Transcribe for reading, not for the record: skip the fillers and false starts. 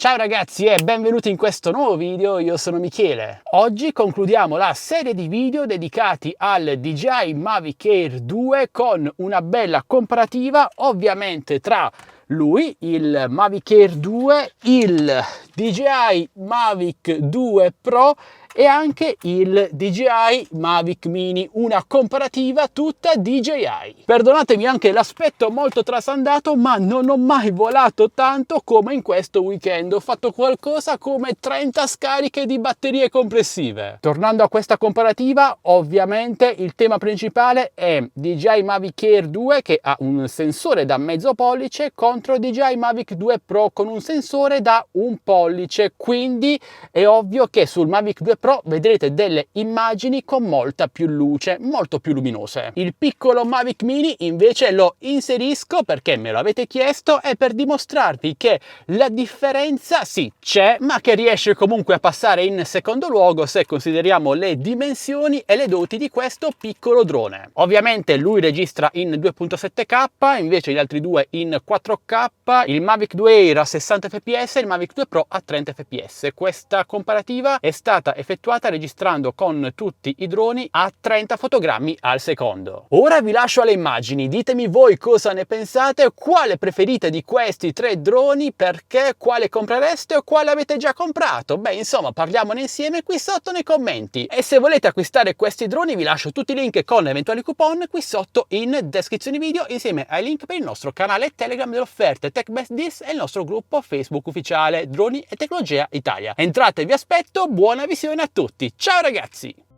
Ciao ragazzi e benvenuti in questo nuovo video, io sono Michele. Oggi concludiamo la serie di video dedicati al DJI Mavic Air 2 con una bella comparativa ovviamente tra lui, il Mavic Air 2, il DJI Mavic 2 Pro e anche il DJI Mavic Mini, una comparativa tutta DJI. Perdonatemi anche l'aspetto molto trasandato, ma non ho mai volato tanto come in questo weekend. Ho fatto qualcosa come 30 scariche di batterie complessive. Tornando a questa comparativa, ovviamente il tema principale è DJI Mavic Air 2 che ha un sensore da mezzo pollice contro DJI Mavic 2 Pro con un sensore da 1 pollice, quindi è ovvio che sul Mavic 2 Pro vedrete delle immagini con molta più luce, molto più luminose. Il piccolo Mavic Mini invece lo inserisco perché me lo avete chiesto e per dimostrarvi che la differenza sì c'è, ma che riesce comunque a passare in secondo luogo se consideriamo le dimensioni e le doti di questo piccolo drone. Ovviamente lui registra in 2.7K, invece gli altri due in 4K, il Mavic 2 Air a 60 fps e il Mavic 2 Pro a 30 fps. Questa comparativa è stata effettuata registrando con tutti i droni a 30 fotogrammi al secondo. Ora vi lascio alle immagini, ditemi voi cosa ne pensate, quale preferite di questi tre droni, perché, quale comprereste o quale avete già comprato. Beh, insomma, parliamone insieme qui sotto nei commenti. E se volete acquistare questi droni vi lascio tutti i link con eventuali coupon qui sotto in descrizione video, insieme ai link per il nostro canale Telegram delle offerte Tech Best Deals e il nostro gruppo Facebook ufficiale Droni e Tecnologia Italia. Entrate, vi aspetto, buona visione a tutti, ciao ragazzi!